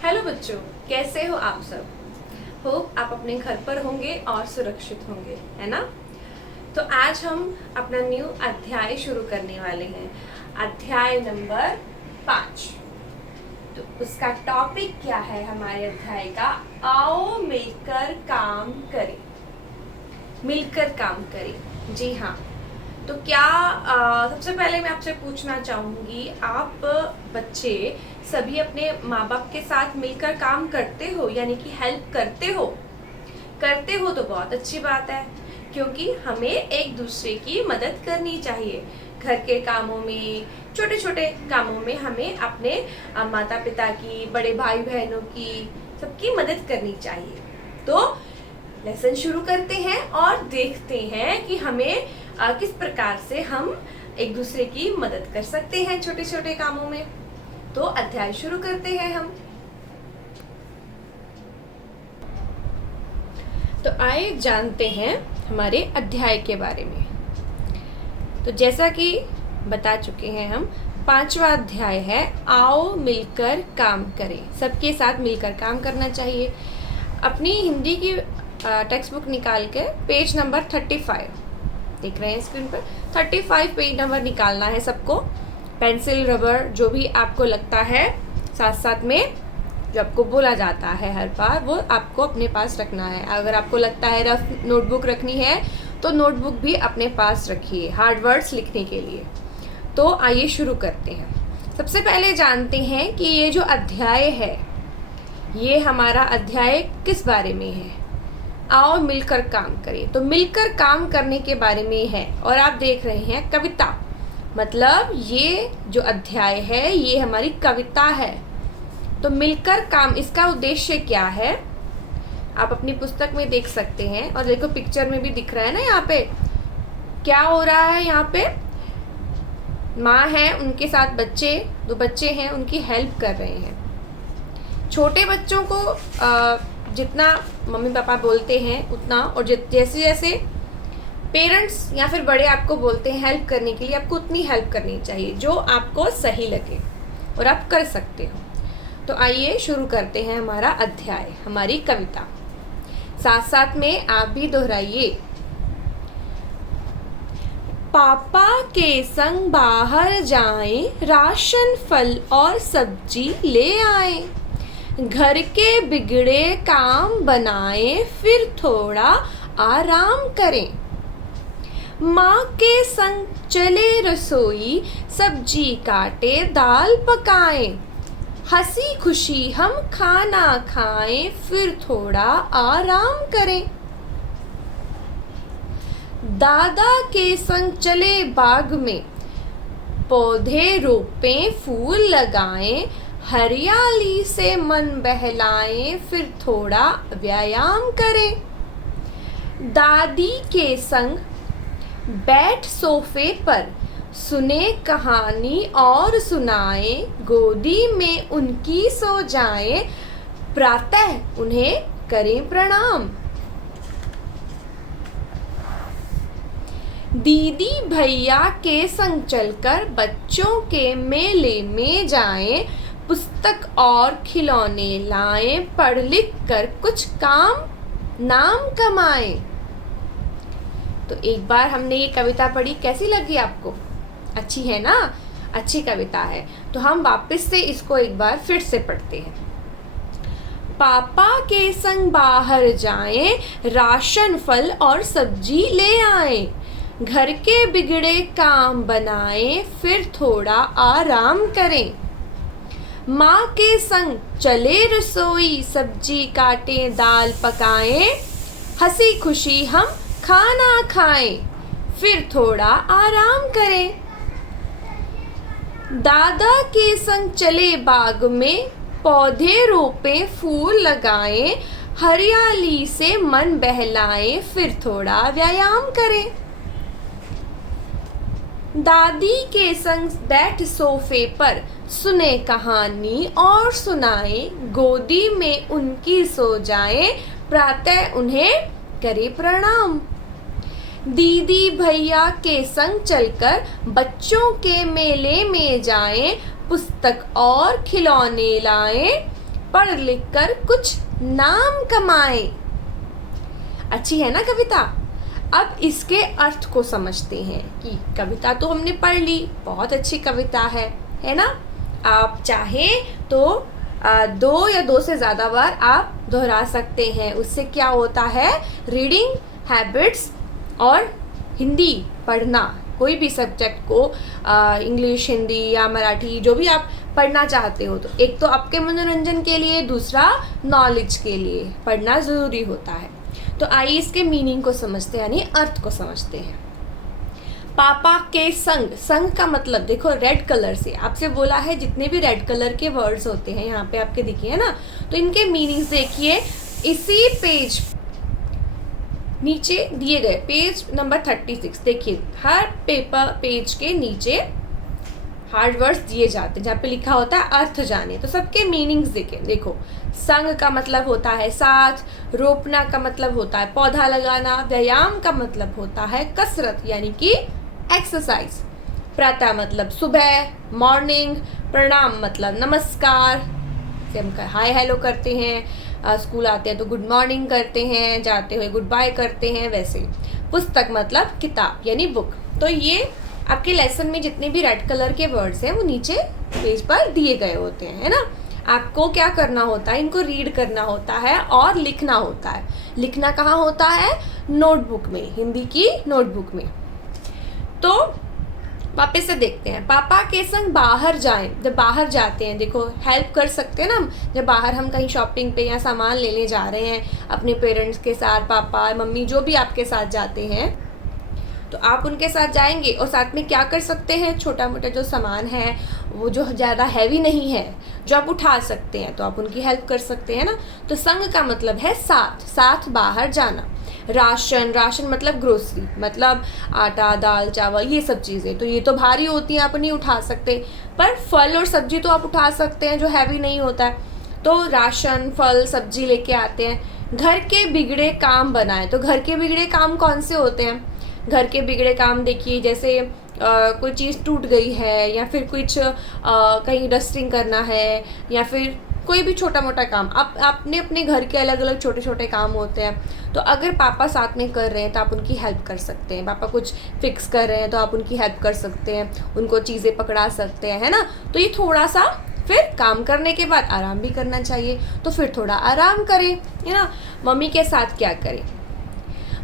Hello बच्चों, कैसे हो आप सब। होप आप अपने घर पर होंगे और सुरक्षित होंगे, है ना। तो आज हम अपना न्यू अध्याय शुरू करने वाले हैं, अध्याय नंबर 5। तो उसका टॉपिक क्या है हमारे अध्याय का? आओ मिलकर काम करें। मिलकर काम करें, जी हाँ। तो क्या सबसे पहले मैं आपसे पूछना चाहूंगी, आप बच्चे सभी अपने माँ बाप के साथ मिलकर काम करते हो, यानी कि हेल्प करते हो? करते हो तो बहुत अच्छी बात है, क्योंकि हमें एक दूसरे की मदद करनी चाहिए। घर के कामों में, छोटे छोटे कामों में हमें अपने माता पिता की, बड़े भाई बहनों की, सबकी मदद करनी चाहिए। तो लेसन शुरू करते हैं और देखते हैं कि हमें किस प्रकार से हम एक दूसरे की मदद कर सकते हैं छोटे छोटे कामों में। तो अध्याय शुरू करते हैं हम। तो आइए जानते हैं हमारे अध्याय के बारे में। तो जैसा कि बता चुके हैं हम, 5वां अध्याय है आओ मिलकर काम करें। सबके साथ मिलकर काम करना चाहिए। अपनी हिंदी की टेक्स्ट बुक निकाल के पेज नंबर 35 देख रहे हैं स्क्रीन पर। 35 पेज नंबर निकालना है सबको। पेंसिल, रबर, जो भी आपको लगता है, साथ साथ में जो आपको बोला जाता है हर बार, वो आपको अपने पास रखना है। अगर आपको लगता है रफ नोटबुक रखनी है तो नोटबुक भी अपने पास रखिए हार्ड वर्ड्स लिखने के लिए। तो आइए शुरू करते हैं। सबसे पहले जानते हैं कि ये जो अध्याय है, ये हमारा अध्याय किस बारे में है। आओ मिलकर काम करें। तो मिलकर काम करने के बारे में है। और आप देख रहे हैं कविता, मतलब ये जो अध्याय है ये हमारी कविता है। तो मिलकर काम, इसका उद्देश्य क्या है आप अपनी पुस्तक में देख सकते हैं। और देखो पिक्चर में भी दिख रहा है ना, यहाँ पे क्या हो रहा है। यहाँ पे माँ है, उनके साथ बच्चे, 2 बच्चे हैं, उनकी हेल्प कर रहे हैं। छोटे बच्चों को जितना मम्मी पापा बोलते हैं उतना, और जैसे जैसे पेरेंट्स या फिर बड़े आपको बोलते हैं हेल्प करने के लिए, आपको उतनी हेल्प करनी चाहिए जो आपको सही लगे और आप कर सकते हो। तो आइए शुरू करते हैं हमारा अध्याय, हमारी कविता। साथ साथ में आप भी दोहराइए। पापा के संग बाहर जाएं, राशन, फल और सब्जी ले आएं। घर के बिगड़े काम बनाएं, फिर थोड़ा आराम करें। माँ के संग चले रसोई, सब्जी काटे, दाल पकाएं। हंसी खुशी हम खाना खाएं, फिर थोड़ा आराम करें। दादा के संग चले बाग में, पौधे रोपें, फूल लगाएं। हरियाली से मन बहलाएं, फिर थोड़ा व्यायाम करें। दादी के संग बैठ सोफे पर, सुने कहानी और सुनाएं। गोदी में उनकी सो जाएं, प्रातः उन्हें करें प्रणाम। दीदी भैया के संग चलकर बच्चों के मेले में जाएं। पुस्तक और खिलौने लाएं, पढ़ लिख कर कुछ काम नाम कमाएं। तो एक बार हमने ये कविता पढ़ी, कैसी लगी आपको? अच्छी है ना, अच्छी कविता है। तो हम वापस से इसको एक बार फिर से पढ़ते हैं। पापा के संग बाहर जाएं, राशन, फल और सब्जी ले आएं। घर के बिगड़े काम बनाएं, फिर थोड़ा आराम करें। माँ के संग चले रसोई, सब्जी काटें, दाल पकाएं। हंसी खुशी हम खाना खाएं, फिर थोड़ा आराम करें। दादा के संग चले बाग में, पौधे रोपें, फूल लगाएं। हरियाली से मन बहलाएं, फिर थोड़ा व्यायाम करें। दादी के संग बैठ सोफे पर, सुने कहानी और सुनाए। गोदी में उनकी सो जाए, प्रातः उन्हें करे प्रणाम। दीदी भैया के संग चलकर बच्चों के मेले में जाएं। पुस्तक और खिलौने लाएं। पढ़ लिख कर कुछ नाम कमाए। अच्छी है ना कविता। अब इसके अर्थ को समझते हैं कि कविता तो हमने पढ़ ली, बहुत अच्छी कविता है ना। आप चाहें तो 2 या 2 से ज़्यादा बार आप दोहरा सकते हैं। उससे क्या होता है, रीडिंग हैबिट्स और हिंदी पढ़ना, कोई भी सब्जेक्ट को इंग्लिश, हिंदी या मराठी जो भी आप पढ़ना चाहते हो, तो एक तो आपके मनोरंजन के लिए, दूसरा नॉलेज के लिए पढ़ना ज़रूरी होता है। तो आइए इसके मीनिंग को समझते हैं, यानी अर्थ को समझते हैं। पापा के संग, संग का मतलब देखो रेड कलर से आपसे बोला है, जितने भी रेड कलर के वर्ड्स होते हैं यहाँ पे आपके दिखे है ना, तो इनके मीनिंग्स देखिए इसी पेज नीचे दिए गए, पेज नंबर 36 देखिए, हर पेज के नीचे हार्ड वर्ड्स दिए जाते हैं जहाँ पे लिखा होता है अर्थ जाने। तो सबके मीनिंग्स देखो, संग का मतलब होता है साथ, रोपना का मतलब होता है पौधा लगाना, व्यायाम का मतलब होता है कसरत यानी कि एक्सरसाइज, प्रातः मतलब सुबह, मॉर्निंग, प्रणाम मतलब नमस्कार से हम हाय हेलो करते हैं, स्कूल आते हैं तो गुड मॉर्निंग करते हैं, जाते हुए गुड बाय करते हैं, वैसे। पुस्तक मतलब किताब यानी बुक। तो ये आपके लेसन में जितने भी रेड कलर के वर्ड्स हैं वो नीचे पेज पर दिए गए होते हैं, है ना। आपको क्या करना होता है, इनको रीड करना होता है और लिखना होता है। लिखना कहाँ होता है, नोटबुक में, हिंदी की नोटबुक में। तो वापस से देखते हैं, पापा के संग बाहर जाएं। जब बाहर जाते हैं, देखो हेल्प कर सकते हैं ना हम, जब बाहर हम कहीं शॉपिंग पे या सामान लेने जा रहे हैं अपने पेरेंट्स के साथ, पापा मम्मी जो भी आपके साथ जाते हैं, तो आप उनके साथ जाएंगे और साथ में क्या कर सकते हैं, छोटा मोटा जो सामान है वो जो ज़्यादा हैवी नहीं है, जो आप उठा सकते हैं, तो आप उनकी हेल्प कर सकते हैं ना। तो संग का मतलब है साथ, साथ बाहर जाना। राशन, राशन मतलब ग्रोसरी, मतलब आटा, दाल, चावल, ये सब चीज़ें, तो ये तो भारी होती हैं, आप नहीं उठा सकते, पर फल और सब्जी तो आप उठा सकते हैं जो हैवी नहीं होता है। तो राशन, फल, सब्जी लेके आते हैं। घर के बिगड़े काम बनाए, तो घर के बिगड़े काम कौन से होते हैं, घर के बिगड़े काम देखिए, जैसे कोई चीज़ टूट गई है, या फिर कुछ कहीं डस्टिंग करना है, या फिर कोई भी छोटा मोटा काम। आपने अपने घर के अलग अलग छोटे छोटे काम होते हैं, तो अगर पापा साथ में कर रहे हैं तो आप उनकी हेल्प कर सकते हैं। पापा कुछ फिक्स कर रहे हैं तो आप उनकी हेल्प कर सकते हैं, उनको चीज़ें पकड़ा सकते हैं, है ना। तो ये थोड़ा सा, फिर काम करने के बाद आराम भी करना चाहिए, तो फिर थोड़ा आराम करें, है ना। मम्मी के साथ क्या करें,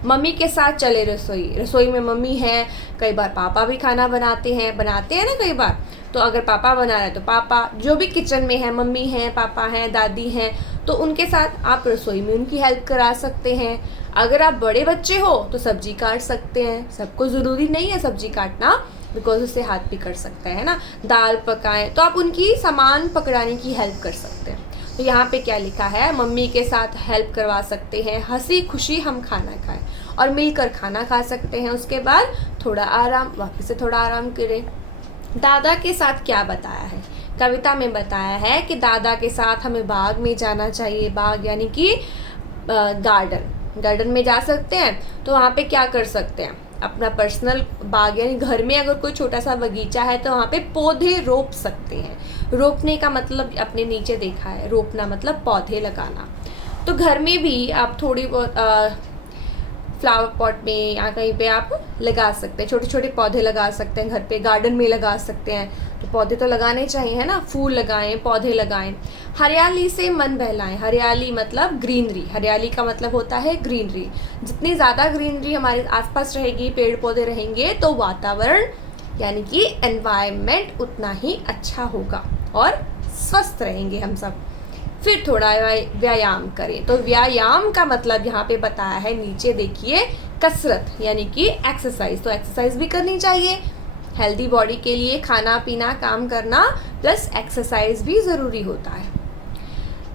मम्मी के साथ चले रसोई, रसोई में मम्मी है, कई बार पापा भी खाना बनाते हैं ना कई बार। तो अगर पापा बना रहे हैं तो पापा, जो भी किचन में है, मम्मी हैं, पापा हैं, दादी हैं, तो उनके साथ आप रसोई में उनकी हेल्प करा सकते हैं। अगर आप बड़े बच्चे हो तो सब्जी काट सकते हैं, सबको ज़रूरी नहीं है सब्जी काटना, बिकॉज उससे हाथ भी कर सकता है ना। दाल पकाएं तो आप उनकी सामान पकड़ाने की हेल्प कर सकते हैं। तो यहाँ पे क्या लिखा है, मम्मी के साथ हेल्प करवा सकते हैं, हंसी खुशी हम खाना खाएं और मिलकर खाना खा सकते हैं। उसके बाद थोड़ा आराम, वापस से थोड़ा आराम करें। दादा के साथ क्या बताया है, कविता में बताया है कि दादा के साथ हमें बाग में जाना चाहिए। बाग यानी कि गार्डन, गार्डन में जा सकते हैं। तो वहाँ पे क्या कर सकते हैं, अपना पर्सनल बाग, यानी घर में अगर कोई छोटा सा बगीचा है तो वहाँ पे पौधे रोप सकते हैं। रोपने का मतलब अपने नीचे देखा है, रोपना मतलब पौधे लगाना। तो घर में भी आप थोड़ी बहुत फ्लावर पॉट में या कहीं पे आप लगा सकते हैं, छोटे छोटे पौधे लगा सकते हैं, घर पे गार्डन में लगा सकते हैं। तो पौधे तो लगाने चाहिए, है ना, फूल लगाएं, पौधे लगाएं। हरियाली से मन बहलाएं, हरियाली मतलब ग्रीनरी, हरियाली का मतलब होता है ग्रीनरी। जितनी ज़्यादा ग्रीनरी हमारे आसपास रहेगी, पेड़ पौधे रहेंगे, तो वातावरण यानी कि एनवायरनमेंट उतना ही अच्छा होगा और स्वस्थ रहेंगे हम सब। फिर थोड़ा व्यायाम करें, तो व्यायाम का मतलब यहाँ पे बताया है, नीचे देखिए, कसरत यानी कि एक्सरसाइज। तो एक्सरसाइज भी करनी चाहिए, हेल्दी बॉडी के लिए खाना पीना, काम करना प्लस एक्सरसाइज भी ज़रूरी होता है।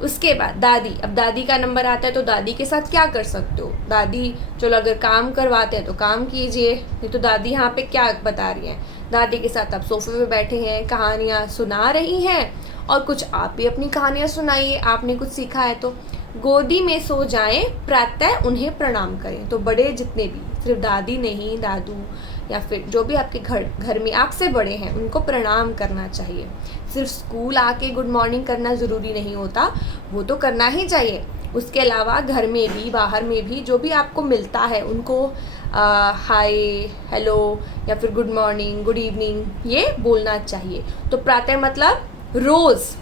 उसके बाद दादी, अब दादी का नंबर आता है, तो दादी के साथ क्या कर सकते हो, दादी चलो अगर काम करवाते हैं तो काम कीजिए। नहीं तो दादी यहाँ पे क्या बता रही हैं, दादी के साथ आप सोफे पे बैठे हैं, कहानियाँ सुना रही हैं, और कुछ आप भी अपनी कहानियाँ सुनाइए, आपने कुछ सीखा है तो। गोदी में सो जाएं, प्रातः उन्हें प्रणाम करें। तो बड़े जितने भी, सिर्फ दादी नहीं, दादू या फिर जो भी आपके घर में आपसे बड़े हैं, उनको प्रणाम करना चाहिए। सिर्फ स्कूल आके गुड मॉर्निंग करना ज़रूरी नहीं होता, वो तो करना ही चाहिए। उसके अलावा घर में भी, बाहर में भी जो भी आपको मिलता है उनको हाय, हेलो या फिर गुड मॉर्निंग, गुड इवनिंग ये बोलना चाहिए। तो प्रातः मतलब रोज़,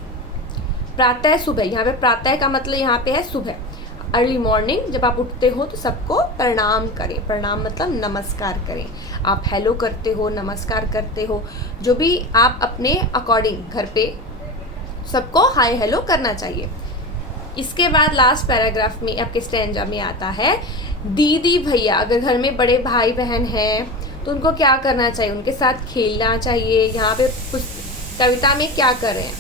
प्रातः सुबह, यहाँ पे प्रातः का मतलब यहाँ पे है सुबह, अर्ली मॉर्निंग जब आप उठते हो तो सबको प्रणाम करें। प्रणाम मतलब नमस्कार करें। आप हेलो करते हो, नमस्कार करते हो, जो भी आप अपने अकॉर्डिंग घर पे सबको हाय हेलो करना चाहिए। इसके बाद लास्ट पैराग्राफ में आपके स्टैंजा में आता है दीदी भैया। अगर घर में बड़े भाई बहन हैं तो उनको क्या करना चाहिए? उनके साथ खेलना चाहिए। यहाँ पे कविता में क्या कर रहे हैं?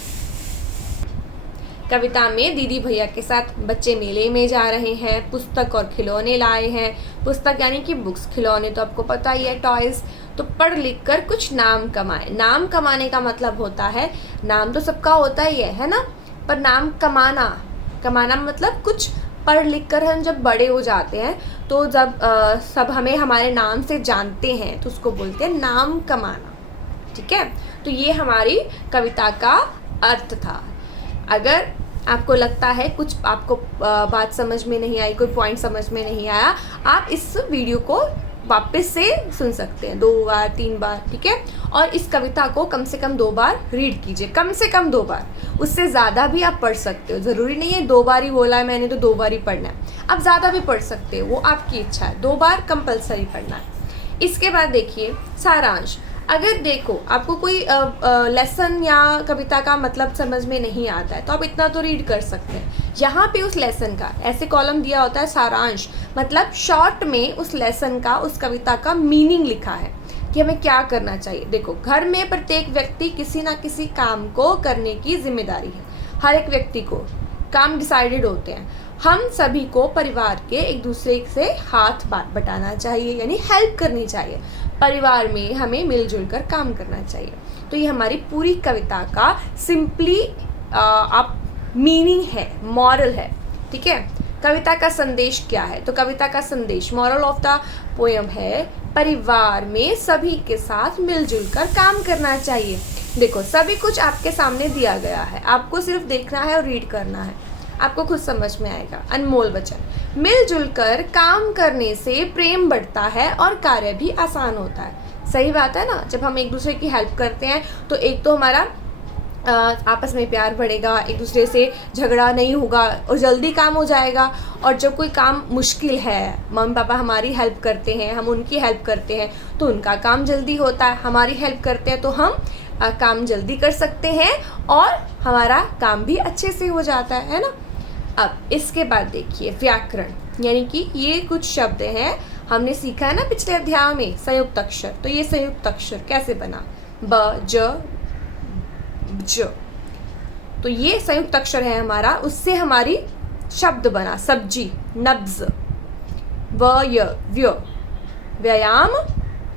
कविता में दीदी भैया के साथ बच्चे मेले में जा रहे हैं, पुस्तक और खिलौने लाए हैं। पुस्तक यानी कि बुक्स, खिलौने तो आपको पता ही है, टॉयज। तो पढ़ लिख कर कुछ नाम कमाए। नाम कमाने का मतलब होता है, नाम तो सबका होता ही है ना, पर नाम कमाना, कमाना मतलब कुछ पढ़ लिख कर हम जब बड़े हो जाते हैं तो जब सब हमें हमारे नाम से जानते हैं तो उसको बोलते हैं नाम कमाना। ठीक है, तो ये हमारी कविता का अर्थ था। अगर आपको लगता है कुछ आपको बात समझ में नहीं आई, कोई पॉइंट समझ में नहीं आया, आप इस वीडियो को वापस से सुन सकते हैं 2 बार 3 बार। ठीक है, और इस कविता को कम से कम 2 बार रीड कीजिए, कम से कम 2 बार। उससे ज़्यादा भी आप पढ़ सकते हो, ज़रूरी नहीं है 2 बार ही बोला है मैंने तो 2 बार ही पढ़ना है। आप ज़्यादा भी पढ़ सकते हो, वो आपकी इच्छा है। 2 बार कंपलसरी पढ़ना है। इसके बाद देखिए सारांश। अगर देखो आपको कोई लेसन या कविता का मतलब समझ में नहीं आता है तो आप इतना तो रीड कर सकते हैं। यहाँ पे उस लेसन का ऐसे कॉलम दिया होता है सारांश, मतलब शॉर्ट में उस लेसन का, उस कविता का मीनिंग लिखा है कि हमें क्या करना चाहिए। देखो, घर में प्रत्येक व्यक्ति किसी ना किसी काम को करने की जिम्मेदारी है। हर एक व्यक्ति को काम डिसाइडेड होते हैं। हम सभी को परिवार के एक दूसरे से हाथ बटाना चाहिए, यानी हेल्प करनी चाहिए। परिवार में हमें मिलजुल कर काम करना चाहिए। तो ये हमारी पूरी कविता का सिंपली आप मीनिंग है, मॉरल है। ठीक है, कविता का संदेश क्या है? तो कविता का संदेश, मॉरल ऑफ द पोएम है, परिवार में सभी के साथ मिलजुल कर काम करना चाहिए। देखो, सभी कुछ आपके सामने दिया गया है, आपको सिर्फ देखना है और रीड करना है, आपको खुद समझ में आएगा। अनमोल वचन, मिलजुल कर काम करने से प्रेम बढ़ता है और कार्य भी आसान होता है। सही बात है ना, जब हम एक दूसरे की हेल्प करते हैं तो एक तो हमारा आपस में प्यार बढ़ेगा, एक दूसरे से झगड़ा नहीं होगा और जल्दी काम हो जाएगा। और जब कोई काम मुश्किल है, मम्मी पापा हमारी हेल्प करते हैं, हम उनकी हेल्प करते हैं तो उनका काम जल्दी होता है। हमारी हेल्प करते हैं तो हम काम जल्दी कर सकते हैं और हमारा काम भी अच्छे से हो जाता है ना। अब इसके बाद देखिए व्याकरण, यानी कि ये कुछ शब्द हैं हमने सीखा है ना पिछले अध्याय में, संयुक्त अक्षर। तो ये संयुक्त अक्षर कैसे बना? ब, ज, ज। तो ये संयुक्त अक्षर है हमारा, उससे हमारी शब्द बना सब्जी, नब्ज। वय, व्य, व्यायाम,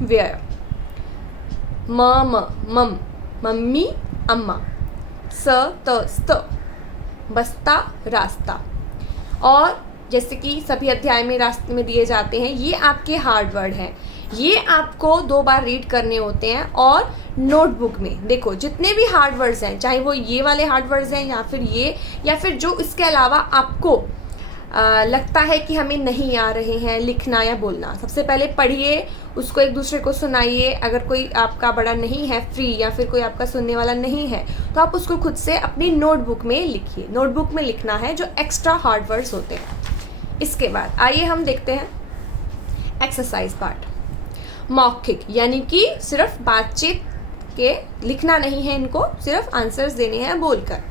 व्यय। म, मम, मम्मी, अम्मा। स, त, स्त, बस्ता, रास्ता। और जैसे कि सभी अध्याय में रास्ते में दिए जाते हैं, ये आपके हार्ड वर्ड हैं। ये आपको 2 बार रीड करने होते हैं। और नोटबुक में देखो जितने भी हार्ड वर्ड्स हैं, चाहे वो ये वाले हार्ड वर्ड्स हैं या फिर ये, या फिर जो इसके अलावा आपको लगता है कि हमें नहीं आ रहे हैं लिखना या बोलना, सबसे पहले पढ़िए, उसको एक दूसरे को सुनाइए। अगर कोई आपका बड़ा नहीं है फ्री, या फिर कोई आपका सुनने वाला नहीं है, तो आप उसको खुद से अपनी नोटबुक में लिखिए। नोटबुक में लिखना है जो एक्स्ट्रा हार्ड वर्ड्स होते हैं। इसके बाद आइए हम देखते हैं एक्सरसाइज पार्ट। मौखिक यानी कि सिर्फ बातचीत के लिखना नहीं है, इनको सिर्फ आंसर्स देने हैं बोलकर।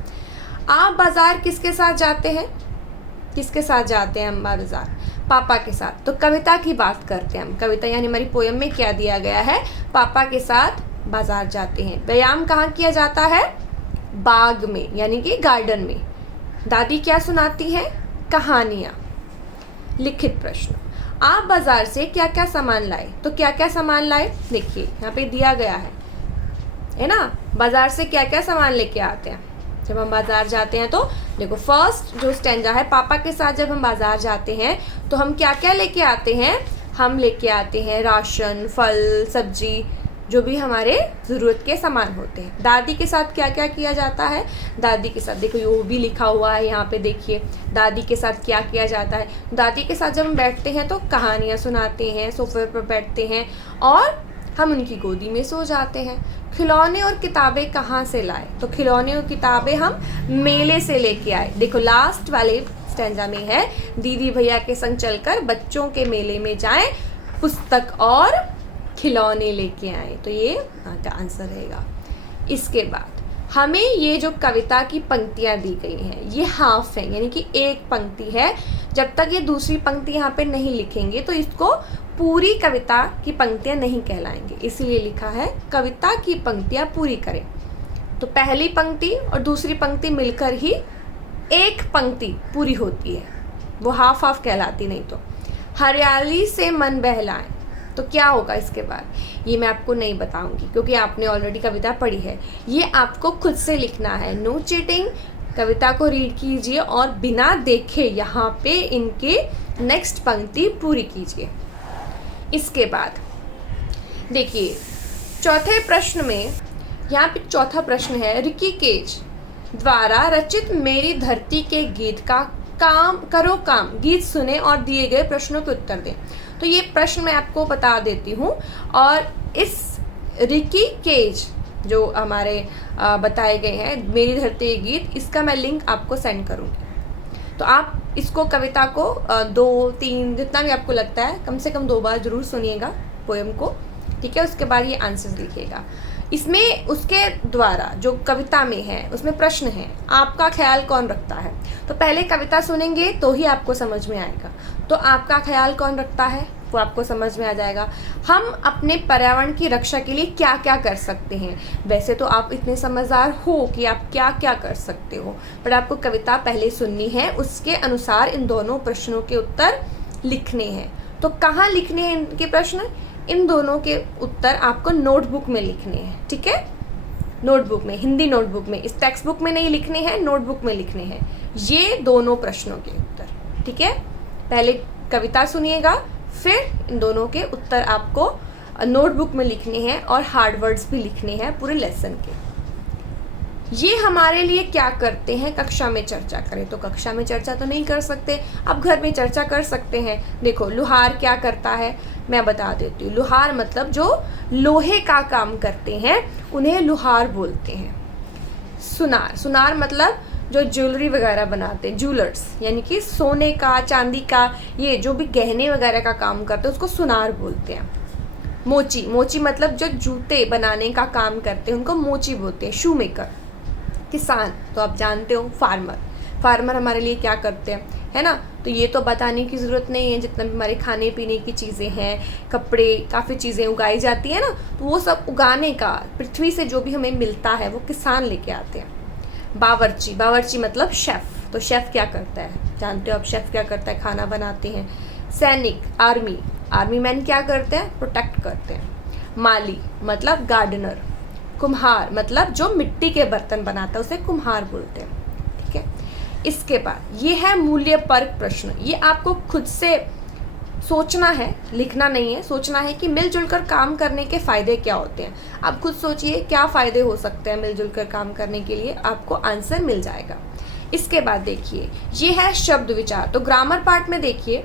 आप बाजार किसके साथ जाते हैं? किसके साथ जाते हैं हम बाजार? पापा के साथ। तो कविता की बात करते हैं हम। कविता यानी हमारी पोएम में क्या दिया गया है? पापा के साथ बाजार जाते हैं। व्यायाम कहाँ किया जाता है? बाग में, यानी कि गार्डन में। दादी क्या सुनाती है? कहानियाँ। लिखित प्रश्न, आप बाजार से क्या क्या सामान लाए? तो क्या क्या सामान लाए देखिए यहाँ पे दिया गया है ना। बाजार से क्या क्या सामान लेके आते हैं जब हम बाजार जाते हैं? तो देखो फर्स्ट जो स्टैंजा है, पापा के साथ जब हम बाजार जाते हैं तो हम क्या क्या लेके आते हैं? हम लेके आते हैं राशन, फल, सब्जी, जो भी हमारे ज़रूरत के सामान होते हैं। दादी के साथ क्या क्या किया जाता है? दादी के साथ देखो वो भी लिखा हुआ है यहाँ पे, देखिए दादी के साथ क्या किया जाता है। दादी के साथ जब हम बैठते हैं तो कहानियाँ सुनाते हैं, सोफे पर बैठते हैं और हम उनकी गोदी में सो जाते हैं। खिलौने और किताबें कहाँ से लाए? तो खिलौने और किताबें हम मेले से लेके आए। देखो लास्ट वाले स्टैंजा में है, दीदी भैया के संग चलकर बच्चों के मेले में जाएं, पुस्तक और खिलौने लेके आए। तो ये आंसर रहेगा। इसके बाद हमें ये जो कविता की पंक्तियां दी गई हैं ये हाफ है, यानी कि एक पंक्ति है। जब तक ये दूसरी पंक्ति यहाँ पे नहीं लिखेंगे तो इसको पूरी कविता की पंक्तियां नहीं कहलाएंगे, इसीलिए लिखा है कविता की पंक्तियां पूरी करें। तो पहली पंक्ति और दूसरी पंक्ति मिलकर ही एक पंक्ति पूरी होती है, वो हाफ हाफ कहलाती नहीं। तो हरियाली से मन बहलाए, तो क्या होगा इसके बाद? ये मैं आपको नहीं बताऊंगी क्योंकि आपने ऑलरेडी कविता पढ़ी है। ये आपको खुद से लिखना है, नो चीटिंग। कविता को रीड कीजिए और बिना देखे यहाँ पे इनके नेक्स्ट पंक्ति पूरी कीजिए। इसके बाद देखिए चौथे प्रश्न में, यहाँ पे चौथा प्रश्न है, रिकी केज द्वारा रचित मेरी धरती के गीत का काम करो काम, गीत सुने और दिए गए प्रश्नों के उत्तर दें। तो ये प्रश्न मैं आपको बता देती हूँ, और इस रिकी केज जो हमारे बताए गए हैं मेरी धरती के गीत, इसका मैं लिंक आपको सेंड करूँगी। तो आप इसको कविता को 2-3 जितना भी आपको लगता है कम से कम 2 बार जरूर सुनिएगा पोएम को, ठीक है। उसके बाद ये आंसर्स लिखिएगा। इसमें उसके द्वारा जो कविता में है उसमें प्रश्न है, आपका ख्याल कौन रखता है? तो पहले कविता सुनेंगे तो ही आपको समझ में आएगा। तो आपका ख्याल कौन रखता है वो आपको समझ में आ जाएगा। हम अपने पर्यावरण की रक्षा के लिए क्या क्या कर सकते हैं? वैसे तो आप इतने समझदार हो कि आप क्या क्या कर सकते हो, पर आपको कविता पहले सुननी है, उसके अनुसार इन दोनों प्रश्नों के उत्तर लिखने हैं। तो कहाँ लिखने हैं इनके प्रश्न? इन दोनों के उत्तर आपको नोटबुक में लिखने हैं, ठीक है। नोटबुक में, हिंदी नोटबुक में, इस टेक्स्ट बुक में नहीं लिखने हैं, नोटबुक में लिखने हैं ये दोनों प्रश्नों के उत्तर, ठीक है। पहले कविता सुनिएगा, फिर इन दोनों के उत्तर आपको नोटबुक में लिखने हैं और हार्ड वर्ड्स भी लिखने हैं पूरे लेसन के। ये हमारे लिए क्या करते हैं, कक्षा में चर्चा करें। तो कक्षा में चर्चा तो नहीं कर सकते, अब घर में चर्चा कर सकते हैं। देखो लुहार क्या करता है मैं बता देती हूँ। लुहार मतलब जो लोहे का काम करते हैं उन्हें लुहार बोलते हैं। सुनार, सुनार मतलब जो ज्वेलरी वगैरह बनाते हैं, ज्वेलर्स, यानी कि सोने का चांदी का ये जो भी गहने वगैरह का काम करते हैं उसको सुनार बोलते हैं। मोची, मोची मतलब जो जूते बनाने का काम करते हैं उनको मोची बोलते हैं। शू मेकर, किसान तो आप जानते हो। फार्मर, फार्मर हमारे लिए क्या करते हैं, है ना। तो ये तो बताने की ज़रूरत नहीं है, जितना भी हमारे खाने पीने की चीज़ें हैं, कपड़े, काफ़ी चीज़ें उगाई जाती है ना, तो वो सब उगाने का, पृथ्वी से जो भी हमें मिलता है वो किसान लेके आते हैं। बावर्ची, बावर्ची मतलब शेफ़। तो शेफ़ क्या करता है जानते हो आप, शेफ़ क्या करता है, खाना बनाते हैं। सैनिक, आर्मी, आर्मी मैन क्या करते हैं, प्रोटेक्ट करते हैं। माली मतलब गार्डनर। कुम्हार मतलब जो मिट्टी के बर्तन बनाता है उसे कुम्हार बोलते हैं, ठीक है। इसके बाद ये है मूल्य परक प्रश्न। ये आपको खुद से सोचना है, लिखना नहीं है, सोचना है कि मिलजुल कर काम करने के फ़ायदे क्या होते हैं। आप खुद सोचिए क्या फ़ायदे हो सकते हैं मिलजुल कर काम करने के लिए, आपको आंसर मिल जाएगा। इसके बाद देखिए ये है शब्द विचार। तो ग्रामर पार्ट में देखिए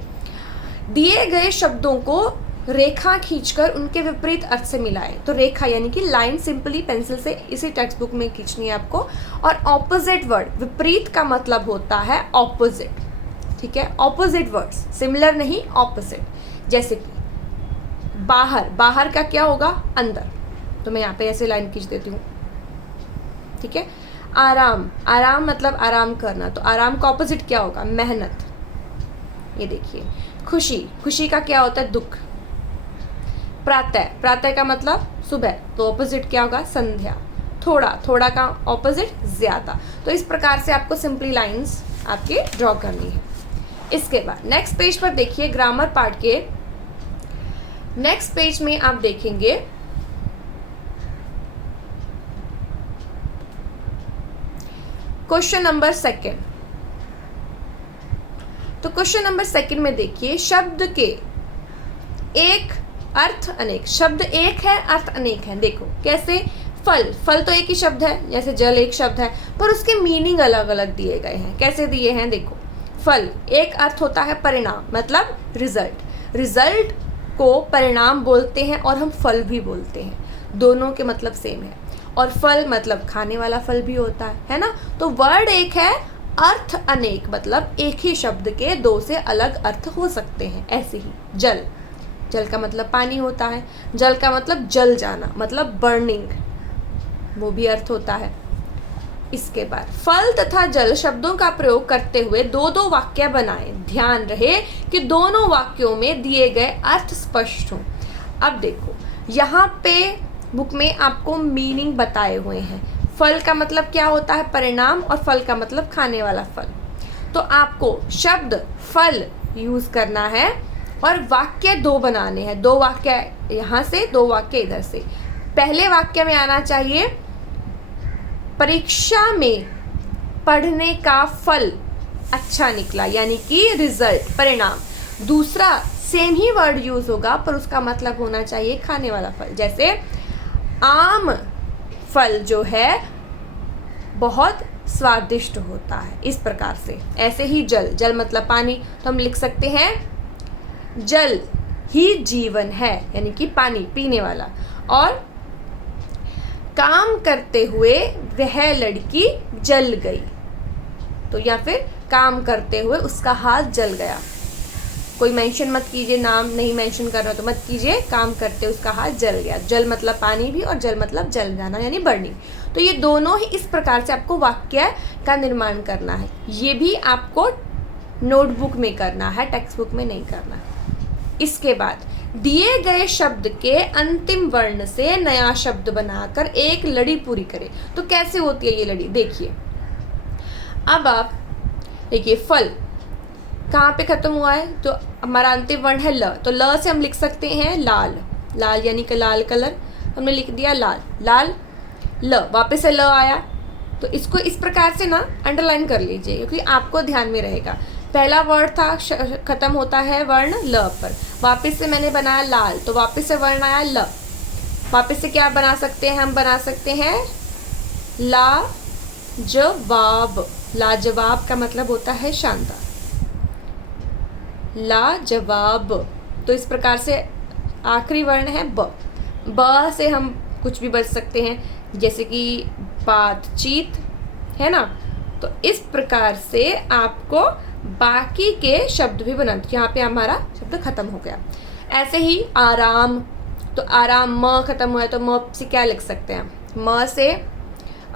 दिए गए शब्दों को रेखा खींचकर उनके विपरीत अर्थ से मिलाएं। तो रेखा यानी कि लाइन सिंपली पेंसिल से इसी टेक्स्ट बुक में खींचनी है आपको। और ऑपोजिट वर्ड, विपरीत का मतलब होता है ऑपोजिट, ठीक है। ऑपोजिट वर्ड्स, सिमिलर नहीं, ऑपोजिट। जैसे कि बाहर, बाहर का क्या होगा, अंदर। तो मैं यहाँ पे ऐसे लाइन खींच देती हूँ, ठीक है। आराम, आराम मतलब आराम करना, तो आराम का ऑपोजिट क्या होगा, मेहनत। ये देखिए खुशी, खुशी का क्या होता है, दुख। प्रातः, प्रातः का मतलब सुबह, तो ऑपोजिट क्या होगा, संध्या। थोड़ा, थोड़ा का ऑपोजिट ज्यादा। तो इस प्रकार से आपको सिंपली लाइंस आपके ड्रॉ करनी है। इसके बाद नेक्स्ट पेज पर देखिए, ग्रामर पार्ट के नेक्स्ट पेज में आप देखेंगे क्वेश्चन नंबर 2। तो क्वेश्चन नंबर 2 में देखिए शब्द के एक अर्थ अनेक, शब्द एक है अर्थ अनेक है। देखो कैसे, फल, फल तो एक ही शब्द है, जैसे जल एक शब्द है, पर उसके मीनिंग अलग अलग दिए गए हैं। कैसे दिए हैं देखो, फल एक अर्थ होता है परिणाम, मतलब रिजल्ट, रिजल्ट को परिणाम बोलते हैं और हम फल भी बोलते हैं, दोनों के मतलब सेम है। और फल मतलब खाने वाला फल भी होता है ना। तो वर्ड एक है, अर्थ अनेक, मतलब एक ही शब्द के दो से अलग अर्थ हो सकते हैं। ऐसे ही जल, जल का मतलब पानी होता है, जल का मतलब जल जाना, मतलब बर्निंग, वो भी अर्थ होता है। इसके बाद फल तथा जल शब्दों का प्रयोग करते हुए दो दो वाक्य बनाएं। ध्यान रहे कि दोनों वाक्यों में दिए गए अर्थ स्पष्ट हों। अब देखो यहाँ पे बुक में आपको मीनिंग बताए हुए हैं। फल का मतलब क्या होता है, परिणाम, और फल का मतलब खाने वाला फल। तो आपको शब्द फल यूज करना है और वाक्य दो बनाने हैं, दो वाक्य यहाँ से, दो वाक्य इधर से। पहले वाक्य में आना चाहिए परीक्षा में पढ़ने का फल अच्छा निकला, यानी कि रिजल्ट, परिणाम। दूसरा सेम ही वर्ड यूज होगा पर उसका मतलब होना चाहिए खाने वाला फल। जैसे आम फल जो है बहुत स्वादिष्ट होता है, इस प्रकार से। ऐसे ही जल, जल मतलब पानी, तो हम लिख सकते हैं जल ही जीवन है, यानी कि पानी पीने वाला। और काम करते हुए वह लड़की जल गई, तो या फिर काम करते हुए उसका हाथ जल गया। कोई मेंशन मत कीजिए, नाम नहीं मेंशन कर रहा तो मत कीजिए, काम करते उसका हाथ जल गया। जल मतलब पानी भी और जल मतलब जल जाना, यानी बर्निंग। तो ये दोनों ही इस प्रकार से आपको वाक्य का निर्माण करना है। ये भी आपको नोटबुक में करना है, टेक्स्ट बुक में नहीं करना। इसके बाद दिए गए शब्द के अंतिम वर्ण से नया शब्द बनाकर एक लड़ी पूरी करें। तो कैसे होती है ये लड़ी, देखिए। अब आप देखिए, फल कहाँ पे खत्म हुआ है, तो हमारा अंतिम वर्ण है ल, तो ल से हम लिख सकते हैं लाल, लाल यानी कि लाल कलर, हमने लिख दिया लाल, लाल, ल, वापस से ल आया। तो इसको इस प्रकार से ना अंडरलाइन कर लीजिए, क्योंकि आपको ध्यान में रहेगा। पहला वर्ड था, खत्म होता है वर्ण ल पर, वापस से मैंने बनाया लाल, तो वापस से वर्ण आया ल। वापस से क्या बना सकते हैं, हम बना सकते हैं लाजवाब। लाजवाब का मतलब होता है शानदार, लाजवाब। तो इस प्रकार से आखिरी वर्ण है ब, ब से हम कुछ भी बच सकते हैं, जैसे कि बातचीत, है ना। तो इस प्रकार से आपको बाकी के शब्द भी बनाते। यहाँ पे हमारा शब्द खत्म हो गया। ऐसे ही आराम, तो आराम म खत्म हुआ है, तो म से क्या लिख सकते हैं, म से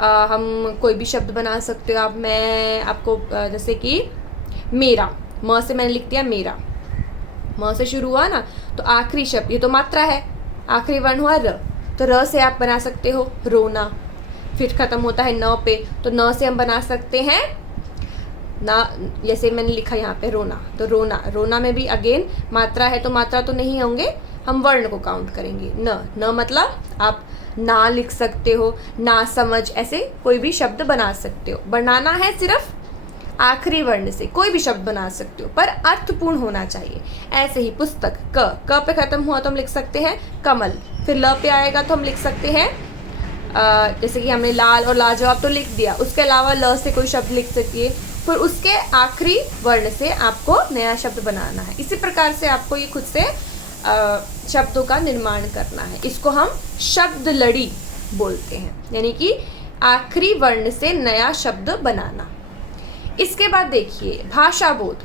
हम कोई भी शब्द बना सकते हो आप। मैं आपको जैसे कि मेरा, म से मैंने लिख दिया मेरा, म से शुरू हुआ ना, तो आखिरी शब्द, ये तो मात्रा है, आखिरी वर्ण हुआ र, तो र से आप बना सकते हो रोना। फिर खत्म होता है न पे, तो न से हम बना सकते हैं ना, जैसे मैंने लिखा यहाँ पे रोना, तो रोना, रोना में भी अगेन मात्रा है, तो मात्रा तो नहीं होंगे, हम वर्ण को काउंट करेंगे। न, न मतलब आप ना लिख सकते हो, ना समझ, ऐसे कोई भी शब्द बना सकते हो। बनाना है सिर्फ आखिरी वर्ण से, कोई भी शब्द बना सकते हो, पर अर्थपूर्ण होना चाहिए। ऐसे ही पुस्तक, क पे खत्म हुआ तो हम लिख सकते हैं कमल। फिर ल पे आएगा तो हम लिख सकते हैं जैसे कि हमने लाल और लाजवाब तो लिख दिया, उसके अलावा ल से कोई शब्द लिख सकिए, फिर उसके आखिरी वर्ण से आपको नया शब्द बनाना है। इसी प्रकार से आपको ये खुद से शब्दों का निर्माण करना है। इसको हम शब्द लड़ी बोलते हैं, यानी कि आखिरी वर्ण से नया शब्द बनाना। इसके बाद देखिए भाषा बोध।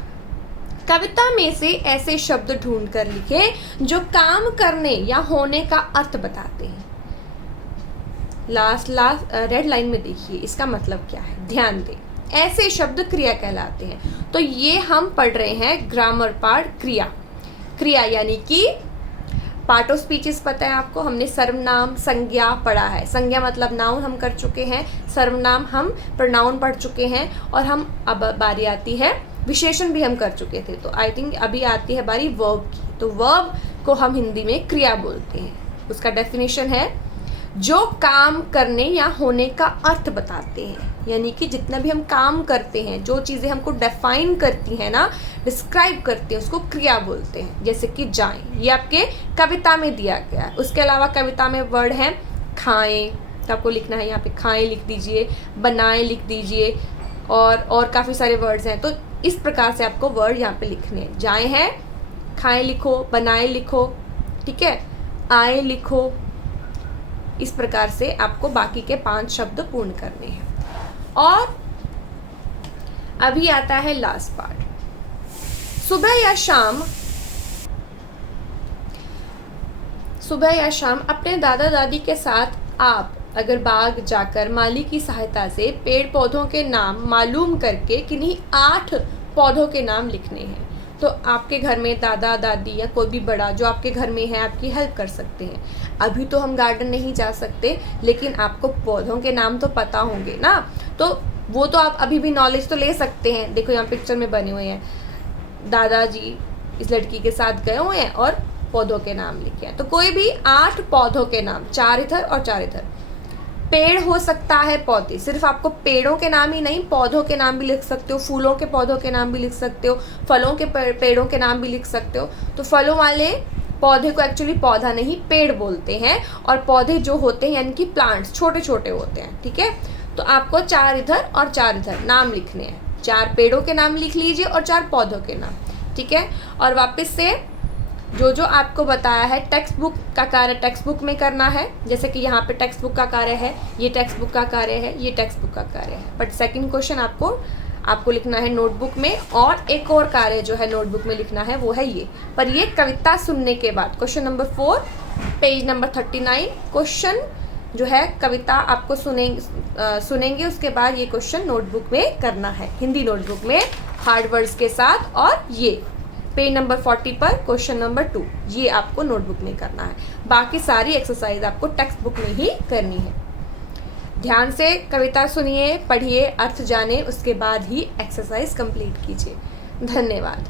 कविता में से ऐसे शब्द ढूंढ कर लिखें जो काम करने या होने का अर्थ बताते हैं। लास्ट रेड लाइन में देखिए इसका मतलब क्या है, ध्यान दें। ऐसे शब्द क्रिया कहलाते हैं। तो ये हम पढ़ रहे हैं ग्रामर पार्ट क्रिया। क्रिया यानी कि पार्ट ऑफ स्पीचेस पता है आपको, हमने सर्वनाम संज्ञा पढ़ा है। संज्ञा मतलब नाउन हम कर चुके हैं, सर्वनाम हम प्रोनाउन पढ़ चुके हैं, और हम अब बारी आती है विशेषण भी हम कर चुके थे। तो आई थिंक अभी आती है बारी वर्ब की। तो वर्ब को हम हिंदी में क्रिया बोलते हैं। उसका डेफिनेशन है जो काम करने या होने का अर्थ बताते हैं। यानी कि जितना भी हम काम करते हैं, जो चीज़ें हमको डिफाइन करती हैं ना, डिस्क्राइब करती हैं, उसको क्रिया बोलते हैं। जैसे कि जाएं, ये आपके कविता में दिया गया है। उसके अलावा कविता में वर्ड हैं खाएं, तो आपको लिखना है यहाँ पे खाएं लिख दीजिए, बनाएं लिख दीजिए, और काफ़ी सारे वर्ड्स हैं। तो इस प्रकार से आपको वर्ड यहाँ पे लिखने हैं। जाएं है, खाएं लिखो, बनाएं लिखो, ठीक है, आए लिखो। इस प्रकार से आपको बाकी के 5 शब्द पूर्ण करने हैं। और अभी आता है लास्ट पार्ट। सुबह या शाम अपने दादा दादी के साथ आप अगर बाग जाकर माली की सहायता से पेड़ पौधों के नाम मालूम करके किन्हीं 8 पौधों के नाम लिखने हैं। तो आपके घर में दादा दादी या कोई भी बड़ा जो आपके घर में है आपकी हेल्प कर सकते हैं। अभी तो हम गार्डन नहीं जा सकते, लेकिन आपको पौधों के नाम तो पता होंगे ना, तो वो तो आप अभी भी नॉलेज तो ले सकते हैं। देखो यहाँ पिक्चर में बने हुए हैं, दादाजी इस लड़की के साथ गए हुए हैं और पौधों के नाम लिखे हैं। तो कोई भी 8 पौधों के नाम, 4 इधर और 4 इधर। पेड़ हो सकता है पौधे, सिर्फ आपको पेड़ों के नाम ही नहीं, पौधों के नाम भी लिख सकते हो, फूलों के पौधों के नाम भी लिख सकते हो, फलों के पेड़ों के नाम भी लिख सकते हो। तो फलों वाले पौधे को एक्चुअली पौधा नहीं पेड़ बोलते हैं, और पौधे जो होते हैं यानी कि प्लांट्स छोटे छोटे होते हैं, ठीक है। तो आपको 4 इधर और 4 इधर नाम लिखने हैं। 4 पेड़ों के नाम लिख लीजिए और 4 पौधों के नाम, ठीक है। और वापस से जो आपको बताया है टेक्स्ट बुक का कार्य टेक्स्ट बुक में करना है। जैसे कि यहाँ पे टेक्स्ट बुक का कार्य है, ये टेक्स्ट बुक का कार्य है, ये टेक्स्ट बुक का कार्य है। बट सेकंड क्वेश्चन आपको लिखना है नोटबुक में, और एक और कार्य जो है नोटबुक में लिखना है वो है ये। पर ये कविता सुनने के बाद question number 4 page number 39 question जो है कविता आपको सुनेंगे उसके बाद ये क्वेश्चन नोटबुक में करना है, हिंदी नोटबुक में हार्ड वर्ड्स के साथ। और ये पेज नंबर 40 पर क्वेश्चन नंबर 2 ये आपको नोटबुक में करना है। बाकी सारी एक्सरसाइज आपको टेक्स्ट बुक में ही करनी है। ध्यान से कविता सुनिए, पढ़िए, अर्थ जाने, उसके बाद ही एक्सरसाइज कंप्लीट कीजिए। धन्यवाद।